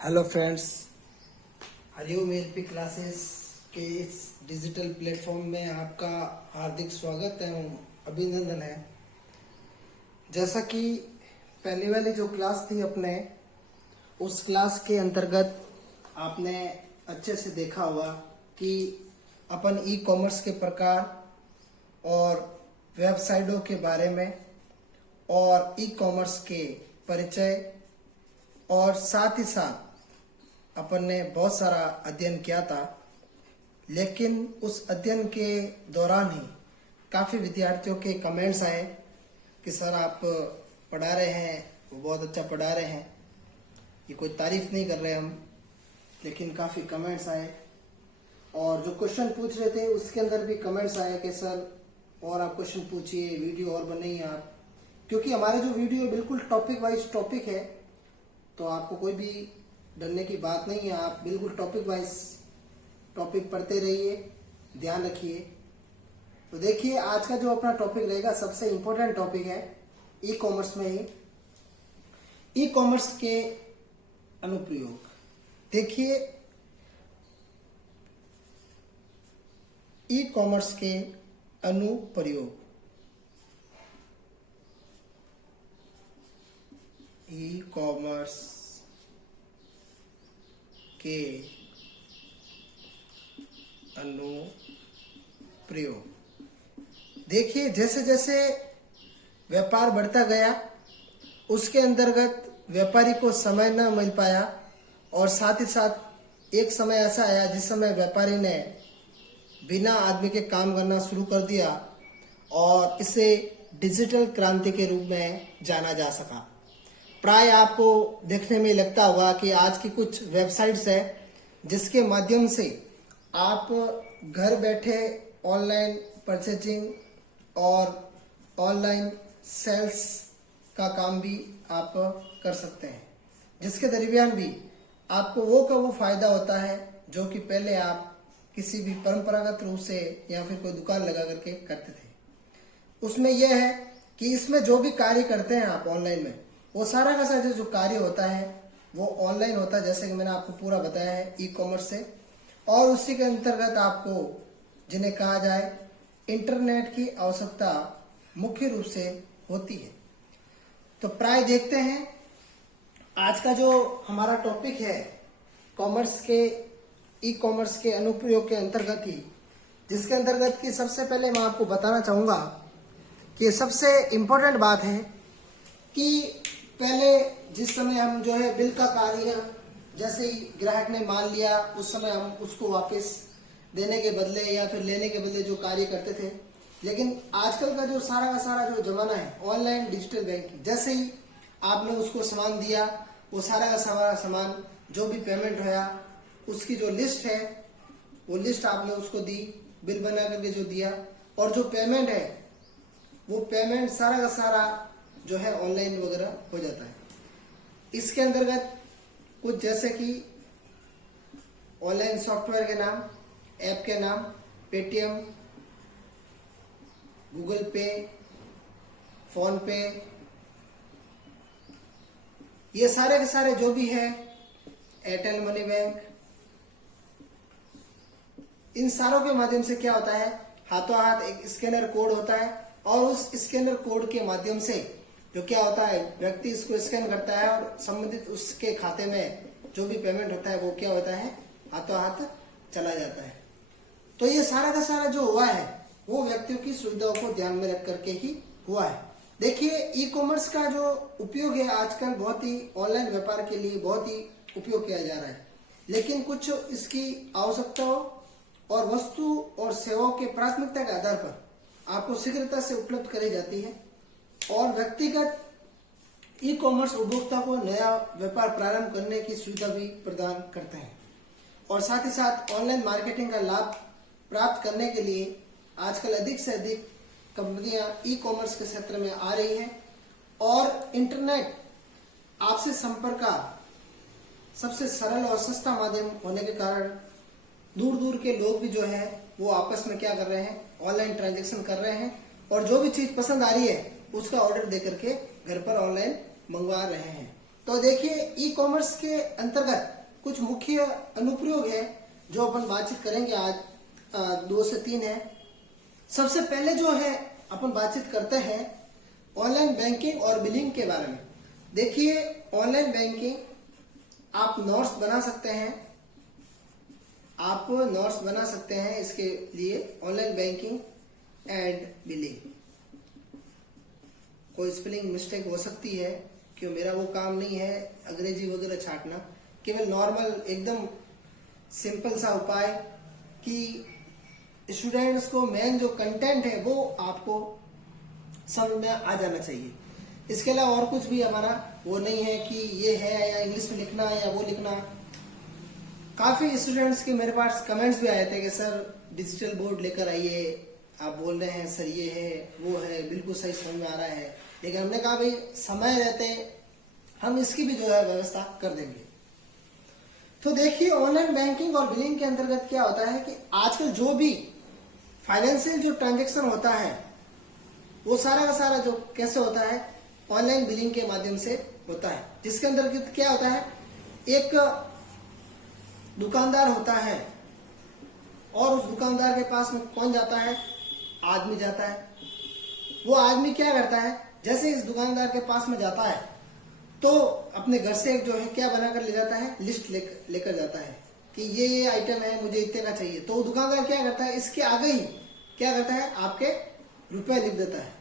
Hello friends, Hariom LP classes के इस digital platform में आपका हार्दिक स्वागत एवं अभिनंदन है। जैसा कि पहली वाली जो क्लास थी अपने, उस क्लास के अंतर्गत आपने अच्छे से देखा होगा कि अपन ई कॉमर्स के प्रकार और वेबसाइटों के बारे में और ई कॉमर्स के परिचय और साथ ही साथ अपन ने बहुत सारा अध्ययन किया था। लेकिन उस अध्ययन के दौरान ही काफ़ी विद्यार्थियों के कमेंट्स आए कि सर आप पढ़ा रहे हैं, वो बहुत अच्छा पढ़ा रहे हैं, ये कोई तारीफ नहीं कर रहे हम, लेकिन काफ़ी कमेंट्स आए। और जो क्वेश्चन पूछ रहे थे उसके अंदर भी कमेंट्स आए कि सर और आप क्वेश्चन पूछिए, वीडियो और बनाइए आप, क्योंकि हमारे जो वीडियो बिल्कुल टॉपिक वाइज टॉपिक है, तो आपको कोई भी डरने की बात नहीं है। आप बिल्कुल टॉपिक वाइज टॉपिक पढ़ते रहिए, ध्यान रखिए। तो देखिए, आज का जो अपना टॉपिक रहेगा सबसे इम्पोर्टेंट टॉपिक है ई कॉमर्स में ही ई कॉमर्स के अनुप्रयोग। देखिए, ई कॉमर्स के अनुप्रयोग, ई कॉमर्स के अनुप्रयोग। देखिए, जैसे जैसे व्यापार बढ़ता गया, उसके अंतर्गत व्यापारी को समय न मिल पाया और साथ ही साथ एक समय ऐसा आया जिस समय व्यापारी ने बिना आदमी के काम करना शुरू कर दिया और इसे डिजिटल क्रांति के रूप में जाना जा सका। प्राय आपको देखने में लगता होगा कि आज की कुछ वेबसाइट्स है जिसके माध्यम से आप घर बैठे ऑनलाइन परचेजिंग और ऑनलाइन सेल्स का काम भी आप कर सकते हैं, जिसके दरमियान भी आपको वो का वो फायदा होता है जो कि पहले आप किसी भी परंपरागत रूप से या फिर कोई दुकान लगा करके करते थे। उसमें यह है कि इसमें जो भी कार्य करते हैं आप ऑनलाइन में, वो सारा का सारा जो कार्य होता है वो ऑनलाइन होता है, जैसे कि मैंने आपको पूरा बताया है ई कॉमर्स से। और उसी के अंतर्गत आपको जिन्हें कहा जाए इंटरनेट की आवश्यकता मुख्य रूप से होती है। तो प्राय देखते हैं आज का जो हमारा टॉपिक है कॉमर्स के ई कॉमर्स के अनुप्रयोग के अंतर्गत ही, जिसके अंतर्गत की सबसे पहले मैं आपको बताना चाहूँगा कि सबसे इम्पोर्टेंट बात है कि पहले जिस समय हम जो है बिल का कार्य, जैसे ही ग्राहक ने मान लिया उस समय हम उसको वापस देने के बदले या फिर लेने के बदले जो कार्य करते थे। लेकिन आजकल का जो सारा का सारा जो जमाना है ऑनलाइन डिजिटल बैंकिंग, जैसे ही आपने उसको सामान दिया, वो सारा का सारा सामान जो भी पेमेंट होया उसकी जो लिस्ट है वो लिस्ट आपने उसको दी, बिल बना करके जो दिया, और जो पेमेंट है वो पेमेंट सारा का सारा जो है ऑनलाइन वगैरह हो जाता है। इसके अंतर्गत कुछ जैसे कि ऑनलाइन सॉफ्टवेयर के नाम, ऐप के नाम, पेटीएम, गूगल पे, फोन पे, ये सारे के सारे जो भी है, एयरटेल मनी बैंक, इन सारों के माध्यम से क्या होता है, हाथों हाथ एक स्कैनर कोड होता है और उस स्कैनर कोड के माध्यम से जो क्या होता है, व्यक्ति इसको स्कैन करता है और संबंधित उसके खाते में जो भी पेमेंट होता है वो क्या होता है, हाथों हाथ चला जाता है। तो ये सारा का सारा जो हुआ है वो व्यक्तियों की सुविधाओं को ध्यान में रख करके ही हुआ है। देखिए, ई कॉमर्स का जो उपयोग है आजकल बहुत ही ऑनलाइन व्यापार के लिए बहुत ही उपयोग किया जा रहा है, लेकिन कुछ इसकी आवश्यकताओं और वस्तु और सेवाओं के प्राथमिकता के आधार पर आपको शीघ्रता से उपलब्ध कराई जाती है और व्यक्तिगत ई कॉमर्स उपभोक्ता को नया व्यापार प्रारंभ करने की सुविधा भी प्रदान करते हैं। और साथ ही साथ ऑनलाइन मार्केटिंग का लाभ प्राप्त करने के लिए आजकल अधिक से अधिक कंपनियां ई कॉमर्स के क्षेत्र में आ रही हैं और इंटरनेट आपसे संपर्क का सबसे सरल और सस्ता माध्यम होने के कारण दूर दूर के लोग भी जो है वो आपस में क्या कर रहे हैं, ऑनलाइन ट्रांजैक्शन कर रहे हैं और जो भी चीज पसंद आ रही है उसका ऑर्डर दे करके घर पर ऑनलाइन मंगवा रहे हैं। तो देखिए ई कॉमर्स के अंतर्गत कुछ मुख्य अनुप्रयोग है जो अपन बातचीत करेंगे आज। 2 से 3 है। सबसे पहले जो है अपन बातचीत करते हैं ऑनलाइन बैंकिंग और बिलिंग के बारे में। देखिए ऑनलाइन बैंकिंग आप नोट्स बना सकते हैं, इसके लिए ऑनलाइन बैंकिंग एंड बिलिंग। कोई स्पेलिंग मिस्टेक हो सकती है, क्यों मेरा वो काम नहीं है अंग्रेजी वगैरह छाटना, केवल नॉर्मल एकदम सिंपल सा उपाय कि स्टूडेंट्स को मेन जो कंटेंट है वो आपको समझ में आ जाना चाहिए। इसके अलावा और कुछ भी हमारा वो नहीं है कि ये है या इंग्लिश में लिखना है या वो लिखना। काफी स्टूडेंट्स के मेरे पास कमेंट्स भी आए थे कि सर डिजिटल बोर्ड लेकर आइए, आप बोल रहे हैं सर ये है वो है, बिल्कुल सही समझ में आ रहा है, लेकिन हमने कहा भाई समय रहते हम इसकी भी जो है व्यवस्था कर देंगे। तो देखिए ऑनलाइन बैंकिंग और बिलिंग के अंतर्गत क्या होता है कि आजकल जो भी फाइनेंशियल जो ट्रांजेक्शन होता है वो सारा का सारा जो कैसे होता है ऑनलाइन बिलिंग के माध्यम से होता है। जिसके अंतर्गत क्या होता है, एक दुकानदार होता है और उस दुकानदार के पास में कौन जाता है, आदमी जाता है। वो आदमी क्या करता है, जैसे इस दुकानदार के पास में जाता है तो अपने घर से जो है क्या बनाकर ले जाता है, लिस्ट लेकर जाता है कि ये आइटम है, मुझे इतने का चाहिए। तो दुकानदार क्या करता है, इसके आगे ही क्या करता है, आपके रुपए लिख देता है।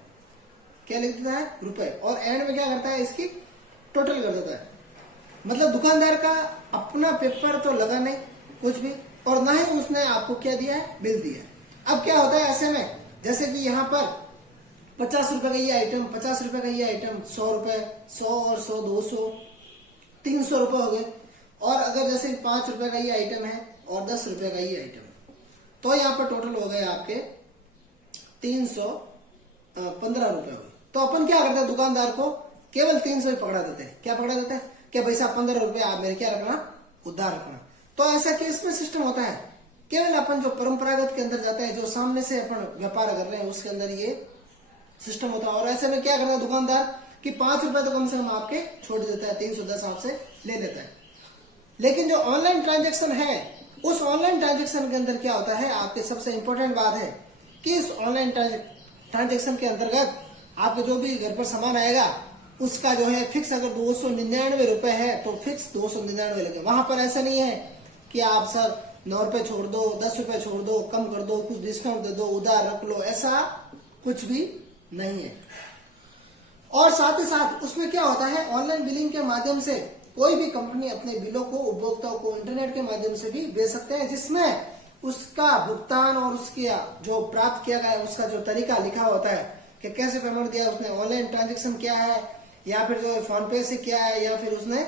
क्या लिख देता है, रुपए, और एंड में क्या करता है, इसकी टोटल कर देता है। मतलब दुकानदार का अपना पेपर तो लगा नहीं कुछ भी, और ना ही उसने आपको क्या दिया है, बिल दिया है। अब क्या होता है ऐसे में, जैसे कि यहाँ पर 50 रुपए का ये आइटम, 50 रुपए का ये आइटम, 100 रुपए, 100 और 100 200, 300 रुपए हो गए। और अगर जैसे 5 रुपए का ये आइटम है और 10 रुपए का ये आइटम, तो यहाँ पर टोटल हो गए आपके 315 रुपए हो गए। तो अपन क्या करते हैं, दुकानदार को केवल 300 ही पकड़ा देते हैं। क्या पकड़ा देते हैं, क्या भाई साहब 15 रुपए आप मेरे क्या रखना, उधार रखना। तो ऐसा केस में सिस्टम होता है, केवल अपन जो परंपरागत के अंदर जाता है, जो सामने से अपन व्यापार कर रहे हैं उसके अंदर ये सिस्टम होता है। और ऐसे में क्या करता है दुकानदार कि 5 रुपए तो कम से कम आपके छोड़ देता है, 310 आपसे ले लेता है। लेकिन जो ऑनलाइन ट्रांजेक्शन है, उस ऑनलाइन ट्रांजेक्शन के अंदर क्या होता है, आपके सबसे इंपॉर्टेंट बात है कि इस ऑनलाइन ट्रांजेक्शन के अंतर्गत आपके जो भी घर पर सामान आएगा उसका जो है फिक्स, अगर 299 रुपए है तो फिक्स 299 लगे। वहां पर ऐसा नहीं है कि आप सर 9 रुपए छोड़ दो, 10 रुपए छोड़ दो, कम कर दो, कुछ डिस्काउंट दे दो, उधार रख लो, ऐसा कुछ भी नहीं है। और साथ ही साथ उसमें क्या होता है, ऑनलाइन बिलिंग के माध्यम से कोई भी कंपनी अपने बिलों को उपभोक्ताओं को इंटरनेट के माध्यम से भी भेज सकते हैं, जिसमें उसका भुगतान और उसके जो प्राप्त किया गया है उसका जो तरीका लिखा होता है कि कैसे पेमेंट दिया उसने, ऑनलाइन ट्रांजेक्शन क्या है, या फिर जो फोन पे से क्या है, या फिर उसने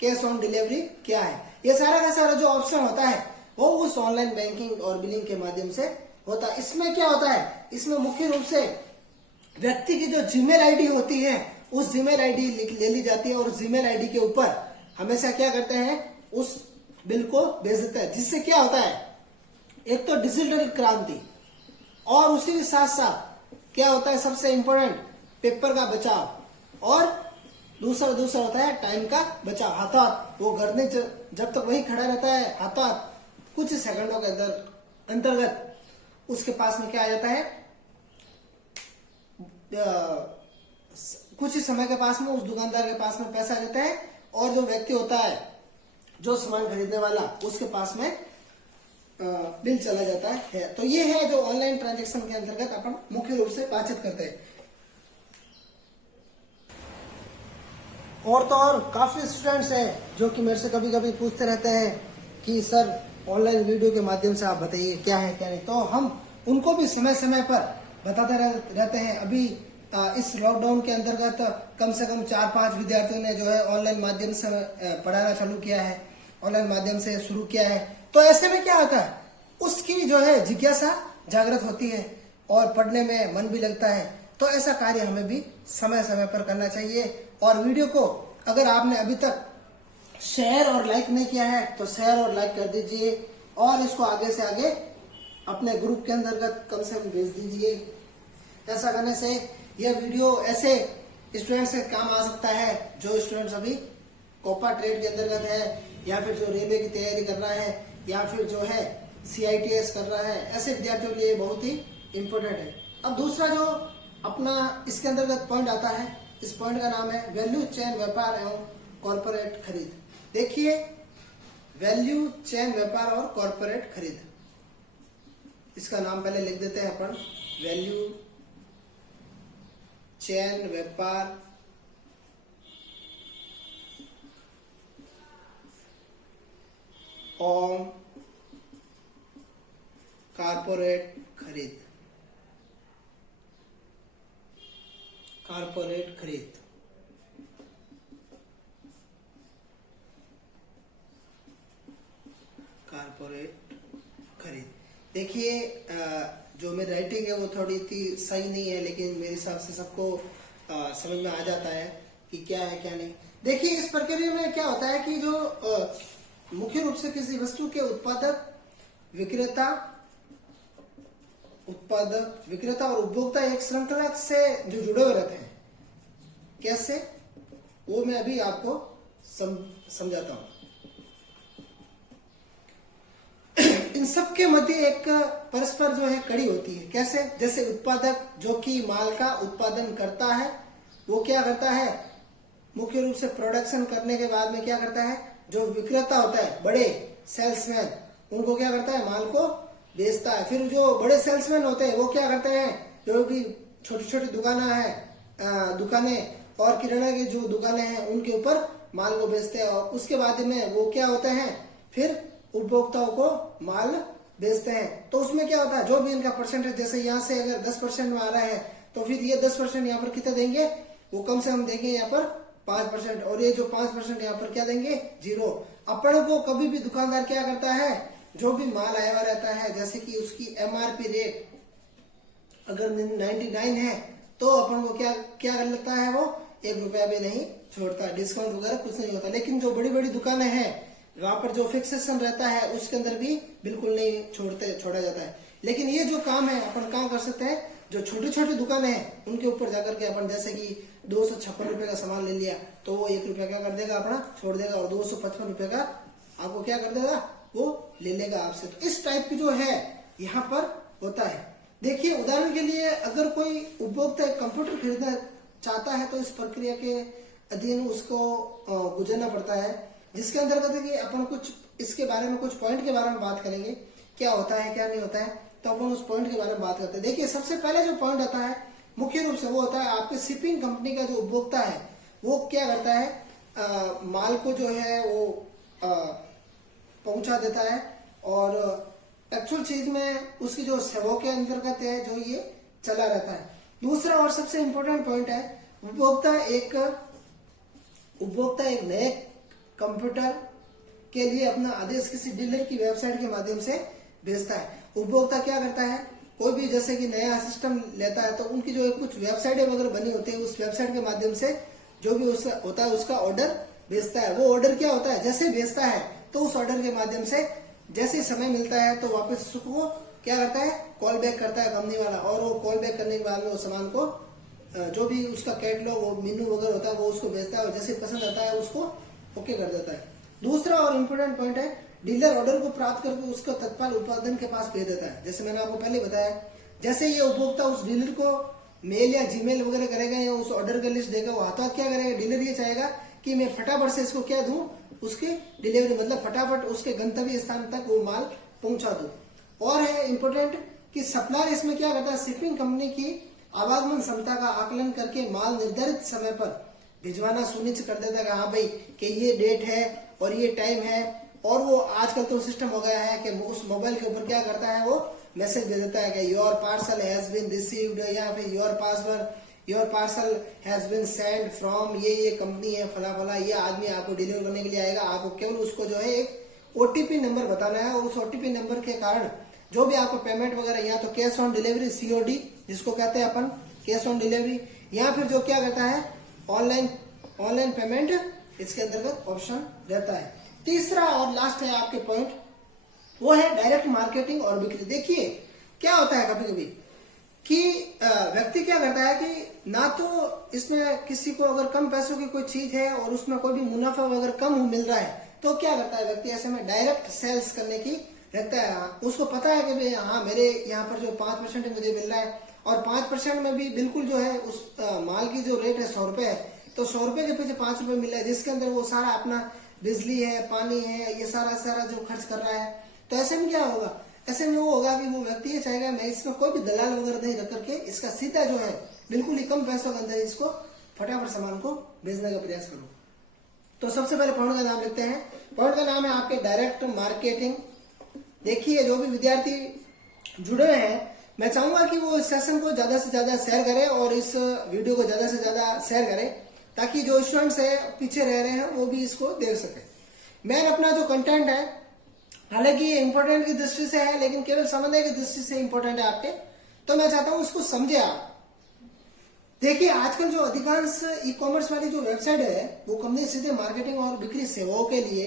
कैश ऑन डिलीवरी क्या है। ये सारा का सारा जो ऑप्शन होता है वो उस ऑनलाइन बैंकिंग और बिलिंग के माध्यम से होता है। इसमें क्या होता है, इसमें मुख्य रूप से व्यक्ति की जो जीमेल आईडी होती है उस जीमेल आईडी ले ली जाती है, और जीमेल आईडी के ऊपर हमेशा क्या करते हैं, उस बिल को भेज देते हैं। जिससे क्या होता है, एक तो डिजिटल क्रांति, और उसी के साथ साथ क्या होता है, सबसे इंपॉर्टेंट पेपर का बचाव, और दूसरा होता है टाइम का बचाव। हाथों वो घर में जब तक वही खड़ा रहता है, हाथों कुछ सेकंडों के अंतर्गत उसके पास में क्या आ जाता है, कुछ ही समय के पास में उस दुकानदार के पास में पैसा आ जाता है, और जो व्यक्ति होता है जो सामान खरीदने वाला उसके पास में बिल चला जाता है। तो ये है जो ऑनलाइन ट्रांजैक्शन के अंतर्गत अपन मुख्य रूप से बातचीत करते हैं। और तो और काफी स्टूडेंट्स हैं जो कि मेरे से कभी कभी पूछते रहते हैं कि सर ऑनलाइन वीडियो के माध्यम से आप बताइए क्या है क्या नहीं। तो हम उनको भी समय समय पर बताते रहते हैं। अभी इस लॉकडाउन के अंतर्गत कम से कम 4-5 विद्यार्थियों ने जो है ऑनलाइन माध्यम से पढ़ाना चालू किया है, ऑनलाइन माध्यम से शुरू किया है। तो ऐसे में क्या होता है, उसकी जो है जिज्ञासा जागृत होती है और पढ़ने में मन भी लगता है। तो ऐसा कार्य हमें भी समय समय पर करना चाहिए। और वीडियो को अगर आपने अभी तक शेयर और लाइक नहीं किया है तो शेयर और लाइक कर दीजिए, और इसको आगे से आगे अपने ग्रुप के अंतर्गत कम से कम भेज दीजिए। ऐसा करने से यह वीडियो ऐसे स्टूडेंट्स के काम आ सकता है जो स्टूडेंट्स अभी कोपा ट्रेड के अंतर्गत है, या फिर जो रेलवे की तैयारी कर रहा है, या फिर जो है CITS कर रहा है, ऐसे विद्यार्थियों के लिए बहुत ही इंपॉर्टेंट है। अब दूसरा जो अपना इसके अंतर्गत पॉइंट आता है, इस पॉइंट का नाम है वैल्यू चेन व्यापार एवं कॉर्पोरेट खरीद। देखिए, वैल्यू चेन व्यापार और कॉर्पोरेट खरीद, इसका नाम पहले लिख देते हैं अपन, वैल्यू चेन व्यापार और कॉर्पोरेट खरीद। कॉर्पोरेट खरीद, कॉर्पोरेट खरीद। देखिए, जो मेरी राइटिंग है वो थोड़ी सी सही नहीं है, लेकिन मेरे हिसाब से सबको समझ में आ जाता है कि क्या है क्या नहीं। देखिए, इस प्रक्रिया में क्या होता है कि जो मुख्य रूप से किसी वस्तु के उत्पादक विक्रेता और उपभोक्ता एक श्रृंखला से जो जुड़े हुए रहते हैं। कैसे, वो मैं अभी आपको समझाता हूं। इन सब के मध्य एक परस्पर जो है कड़ी होती है। कैसे, जैसे उत्पादक जो कि माल का उत्पादन करता है, वो क्या करता है, मुख्य रूप से प्रोडक्शन करने के बाद में क्या करता है, जो विक्रेता होता है, बड़े सेल्समैन, उनको क्या करता है, माल को बेचता है। फिर जो बड़े सेल्समैन होते हैं वो क्या करते हैं, जो भी छोटी छोटी दुकानें और किराना की जो दुकानें हैं उनके ऊपर माल को बेचते हैं, और उसके बाद में वो क्या होते हैं, फिर उपभोक्ताओं को माल बेचते हैं। तो उसमें क्या होता है, जो भी इनका परसेंटेज, जैसे यहाँ से अगर 10% में आ रहा है तो फिर ये 10% यहाँ पर कितना देंगे, वो कम से कम देंगे यहाँ पर 5%, और ये जो 5% यहाँ पर क्या देंगे, 0। अपन को कभी भी दुकानदार क्या करता है, जो भी माल आया हुआ रहता है, जैसे कि उसकी MRP रेट अगर 99 है तो अपन को क्या कर लेता है, वो 1 रुपया भी नहीं छोड़ता, डिस्काउंट वगैरह कुछ नहीं होता। लेकिन जो बड़ी बड़ी दुकानें हैं वहां पर जो फिक्सेशन रहता है उसके अंदर भी बिल्कुल नहीं छोड़ा जाता है। लेकिन ये जो काम है अपन काम कर सकते हैं, जो छोटी छोटी दुकानें हैं उनके ऊपर जाकर के अपन, जैसे कि 256 रुपए का सामान ले लिया तो वो 1 रुपया क्या कर देगा, अपना छोड़ देगा, और 255 रुपए का आपको क्या कर देगा, वो ले लेगा आपसे। तो इस टाइप की जो है यहाँ पर होता है। देखिए, उदाहरण के लिए अगर कोई उपभोक्ता कंप्यूटर खरीदना चाहता है तो इस प्रक्रिया के अधीन उसको गुजरना पड़ता है, जिसके अंतर्गत है कि अपन कुछ इसके बारे में, कुछ पॉइंट के बारे में बात करेंगे, क्या होता है क्या नहीं होता है, तो अपन उस पॉइंट के बारे में बात करते हैं। देखिए, सबसे पहले जो पॉइंट आता है मुख्य रूप से वो होता है आपके शिपिंग कंपनी का जो उपभोक्ता है वो क्या करता है, माल को जो है वो पहुंचा देता है, और एक्चुअल चीज में उसकी जो सेवाओं के अंतर्गत है जो ये चला रहता है। दूसरा और सबसे इंपॉर्टेंट पॉइंट है, उपभोक्ता एक नए कंप्यूटर के लिए अपना आदेश किसी डीलर की वेबसाइट के माध्यम से भेजता है। उपभोक्ता क्या करता है, कोई भी जैसे कि नया सिस्टम लेता है तो उनकी जो कुछ वेबसाइटें वगैरह बनी होती है, उस वेबसाइट के माध्यम से जो भी होता है उसका ऑर्डर भेजता है। वो ऑर्डर क्या होता है, जैसे भेजता है तो उस ऑर्डर के माध्यम से जैसे समय मिलता है तो वापस उसको क्या करता है, कॉल बैक करता है कंपनी वाला, और वो कॉल बैक करने के बाद में वो सामान को जो भी उसका कैटलॉग, वो मेनू वगैरह होता है वो उसको भेजता है, और जैसे पसंद आता है उसको ओके कर देता है। दूसरा और इम्पोर्टेंट पॉइंट है, डीलर ऑर्डर को प्राप्त करके उसको तत्काल उत्पादन के पास भेज देता है। जैसे मैंने आपको पहले बताया, जैसे ये उपभोक्ता उस डीलर को मेल या जीमेल वगैरह करेगा या उस ऑर्डर का लिस्ट देगा, वो हाथों क्या करेगा, डीलर ये चाहेगा कि मैं फटाफट से इसको क्या दूं, उसकी डिलीवरी, मतलब फटाफट उसके गंतव्य स्थान तक वो माल पहुंचा दूं। और है इम्पोर्टेंट कि सप्लायर इसमें क्या करता है, शिपिंग कंपनी की आवागमन क्षमता का आकलन करके माल निर्धारित समय पर भिजवाना सुनिश्चित कर देता है। हाँ भाई, कि ये डेट है और ये टाइम है, और वो आजकल तो सिस्टम हो गया है कि उस मोबाइल के ऊपर क्या करता है, वो मैसेज दे देता है कि your parcel has been received, या फिर your parcel has been send from ये कंपनी है फला फला, ये आदमी आपको डिलीवर करने के लिए आएगा। आपको केवल उसको जो है एक OTP नंबर बताना है, और उस OTP नंबर के कारण जो भी आपको पेमेंट वगैरह, या तो कैश ऑन डिलीवरी COD जिसको कहते हैं अपन, कैश ऑन डिलीवरी, या फिर जो क्या करता है ऑनलाइन पेमेंट, इसके अंतर्गत ऑप्शन रहता है। तीसरा और लास्ट है आपके पॉइंट, वो है डायरेक्ट मार्केटिंग और बिक्री। देखिए क्या होता है कभी कभी कि व्यक्ति क्या करता है कि ना तो इसमें किसी को अगर कम पैसों की कोई चीज है और उसमें कोई भी मुनाफा अगर कम मिल रहा है तो क्या करता है व्यक्ति, ऐसे में डायरेक्ट सेल्स करने की रखता है। उसको पता है कि भाई हाँ मेरे यहाँ पर जो 5% मुझे मिल रहा है और 5% में भी बिल्कुल जो है उस माल की जो रेट है 100 रुपए है, तो 100 रुपए के पीछे 5 रुपए मिल रहा है, जिसके अंदर वो सारा अपना बिजली है, पानी है, ये सारा जो खर्च कर रहा है। तो ऐसे में क्या होगा, ऐसे में वो होगा कि वो व्यक्ति ये चाहेगा मैं इसमें कोई भी दलाल वगैरह नहीं रख करके इसका सीधा जो है बिल्कुल ही कम पैसों के अंदर इसको फटाफट सामान को बेचने का प्रयास करो। तो सबसे पहले पॉइंट का नाम लिखते हैं। पॉइंट का नाम है आपके डायरेक्ट मार्केटिंग। देखिए जो भी विद्यार्थी जुड़े हुए हैं, मैं चाहूंगा कि वो इस सेशन को ज्यादा से ज्यादा शेयर करें और इस वीडियो को ज्यादा से ज्यादा शेयर करें, ताकि जो स्टूडेंट्स है पीछे रह रहे हैं वो भी इसको देख सके। मैं अपना जो कंटेंट है, हालांकि ये इंपॉर्टेंट की दृष्टि से है, लेकिन केवल समझने की दृष्टि से इंपॉर्टेंट है आपके, तो मैं चाहता हूं उसको समझे आप। देखिए आजकल जो अधिकांश ई कॉमर्स वाली जो वेबसाइट है वो कंपनी सीधे मार्केटिंग और बिक्री सेवाओं के लिए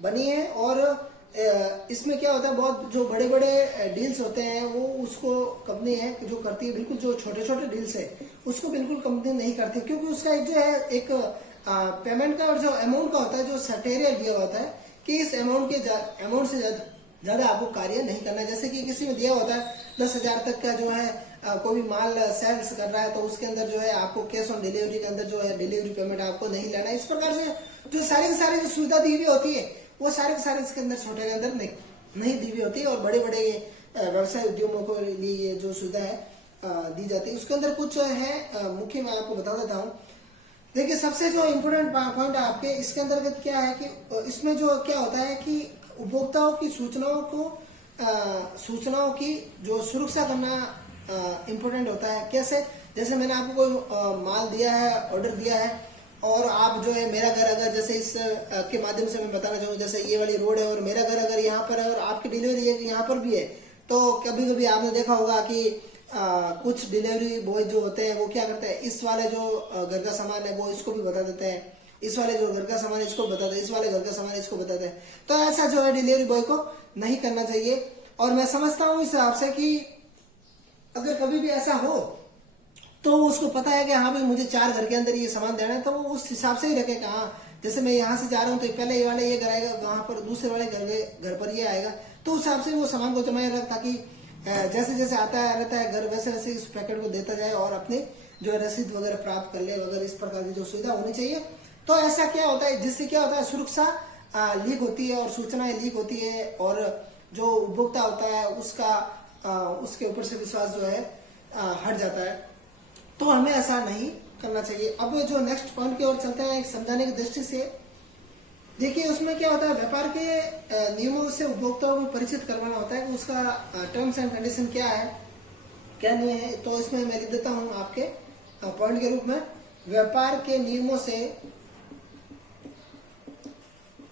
बनी है, और इसमें क्या होता है बहुत जो बड़े बड़े डील्स होते हैं वो उसको कंपनी है जो करती है, बिल्कुल जो छोटे छोटे डील्स है उसको बिल्कुल कंपनी नहीं करती, क्योंकि उसका एक जो है एक पेमेंट का और जो अमाउंट का होता है जो सटेरियल दिया होता है कि इस अमाउंट से ज्यादा आपको कार्य नहीं करना। जैसे कि किसी में दिया होता है 10,000 तक का जो है कोई भी माल सेल्स कर रहा है तो उसके अंदर जो है आपको कैश ऑन डिलीवरी के अंदर जो है डिलीवरी पेमेंट आपको नहीं लेना। इस प्रकार से जो सारी की सारी जो सुविधा दी हुई होती है वो सारे के सारे इसके अंदर छोटे के अंदर नहीं दी हुई होती है, और बड़े बड़े व्यवसाय उद्योगों के लिए जो सुविधा है दी जाती है उसके अंदर कुछ है मुख्य मैं आपको बता देता हूँ। देखिए सबसे जो इम्पोर्टेंट पॉइंट है आपके इसके अंतर्गत क्या है कि इसमें जो क्या होता है कि उपभोक्ताओं की सूचनाओं की जो सुरक्षा करना इम्पोर्टेंट होता है। कैसे, जैसे मैंने आपको कोई माल दिया है, ऑर्डर दिया है, और आप जो है मेरा घर अगर जैसे इस के माध्यम से मैं बताना चाहूँ, जैसे ये वाली रोड है और मेरा घर अगर यहाँ पर है और आपकी डिलीवरी यहाँ पर भी है, तो कभी कभी आपने देखा होगा कि कुछ डिलीवरी बॉय जो होते हैं वो क्या करते हैं, इस वाले जो घर का सामान है वो इसको भी बता देते हैं, इस वाले जो घर का सामान है इसको बताते हैं, इस वाले घर का सामान इसको बताते हैं। तो ऐसा जो है डिलीवरी बॉय को नहीं करना चाहिए। और मैं समझता हूँ इस हिसाब से कि अगर कभी भी ऐसा हो तो उसको पता है कि हाँ भाई मुझे 4 घर के अंदर ये सामान देना है, तो वो उस हिसाब से ही रखेगा। हाँ जैसे मैं यहाँ से जा रहा हूँ तो पहले ये वाले ये घर आएगा, वहां पर दूसरे वाले घर पर ये आएगा, तो उस हिसाब से वो सामान को जमाए रख, ताकि जैसे जैसे आता है रहता है घर वैसे वैसे इस पैकेट को देता जाए और अपने जो है रसीद वगैरह प्राप्त कर ले वगैरह, इस प्रकार की जो सुविधा होनी चाहिए। तो ऐसा क्या होता है, जिससे क्या होता है सुरक्षा लीक होती है और सूचनाएं लीक होती है, और जो उपभोक्ता होता है उसका उसके ऊपर से विश्वास जो है हट जाता है। तो हमें ऐसा नहीं करना चाहिए। अब जो नेक्स्ट पॉइंट की ओर चलते हैं समझाने की दृष्टि से, देखिए उसमें क्या होता है, व्यापार के नियमों से उपभोक्ताओं को परिचित करवाना होता है कि उसका टर्म्स एंड कंडीशन क्या है, क्या नहीं है। तो इसमें मैं लिख देता हूं आपके पॉइंट के रूप में, व्यापार के नियमों से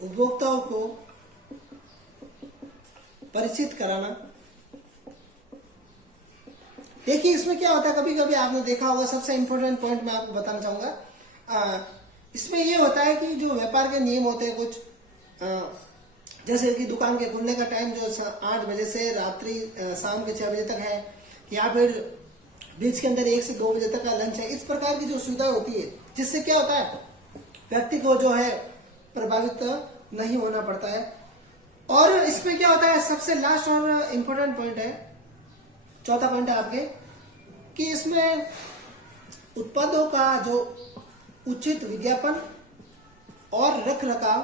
उपभोक्ताओं को परिचित कराना। देखिए इसमें क्या होता है, कभी कभी आपने देखा होगा, सबसे इंपॉर्टेंट पॉइंट मैं आपको बताना चाहूंगा, इसमें ये होता है कि जो व्यापार के नियम होते हैं कुछ, जैसे कि दुकान के खुलने का टाइम जो 8 बजे से रात्रि शाम के 6 बजे तक है, या फिर बीच के अंदर 1 से 2 बजे तक का लंच है। इस प्रकार की जो सुविधा होती है जिससे क्या होता है व्यक्ति को जो है प्रभावित नहीं होना पड़ता है। और इसमें क्या होता है, सबसे लास्ट और इम्पोर्टेंट पॉइंट है, चौथा पॉइंट है आपके, कि इसमें उत्पादों का जो उचित विज्ञापन और रख रखाव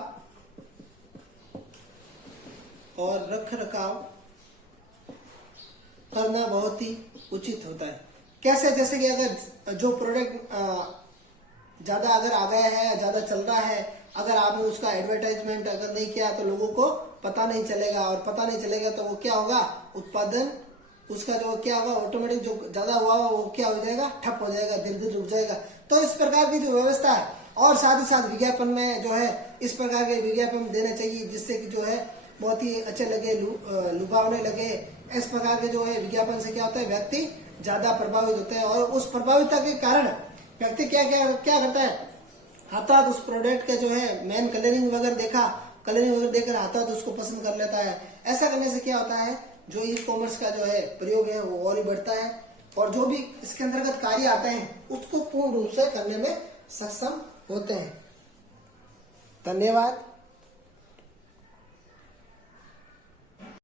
करना बहुत ही उचित होता है। कैसे, जैसे कि अगर जो प्रोडक्ट ज्यादा अगर आ गया है, ज्यादा चल रहा है, अगर आपने उसका एडवर्टाइजमेंट अगर नहीं किया तो लोगों को पता नहीं चलेगा, और पता नहीं चलेगा तो वो क्या होगा, उत्पादन उसका जो क्या होगा ऑटोमेटिक जो ज्यादा हुआ वो क्या हो जाएगा, ठप हो जाएगा, धीरे धीरे रुक जाएगा। तो इस प्रकार की जो व्यवस्था है, और साथ ही साथ विज्ञापन में जो है इस प्रकार के विज्ञापन देने चाहिए जिससे कि जो है बहुत ही अच्छे लगे, लुभावने लगे। इस प्रकार के जो है विज्ञापन से क्या होता है, व्यक्ति ज्यादा प्रभावित होते हैं, और उस प्रभावितता के कारण व्यक्ति क्या करता है, हाथात उस प्रोडक्ट का जो है मेन कलरिंग वगैरह देखकर हाथात उसको पसंद कर लेता है। ऐसा करने से क्या होता है, जो ई कॉमर्स का जो है प्रयोग है वो और ही बढ़ता है। और जो भी इसके अंतर्गत कार्य आते हैं उसको पूर्ण रूप से करने में सक्षम होते हैं। धन्यवाद।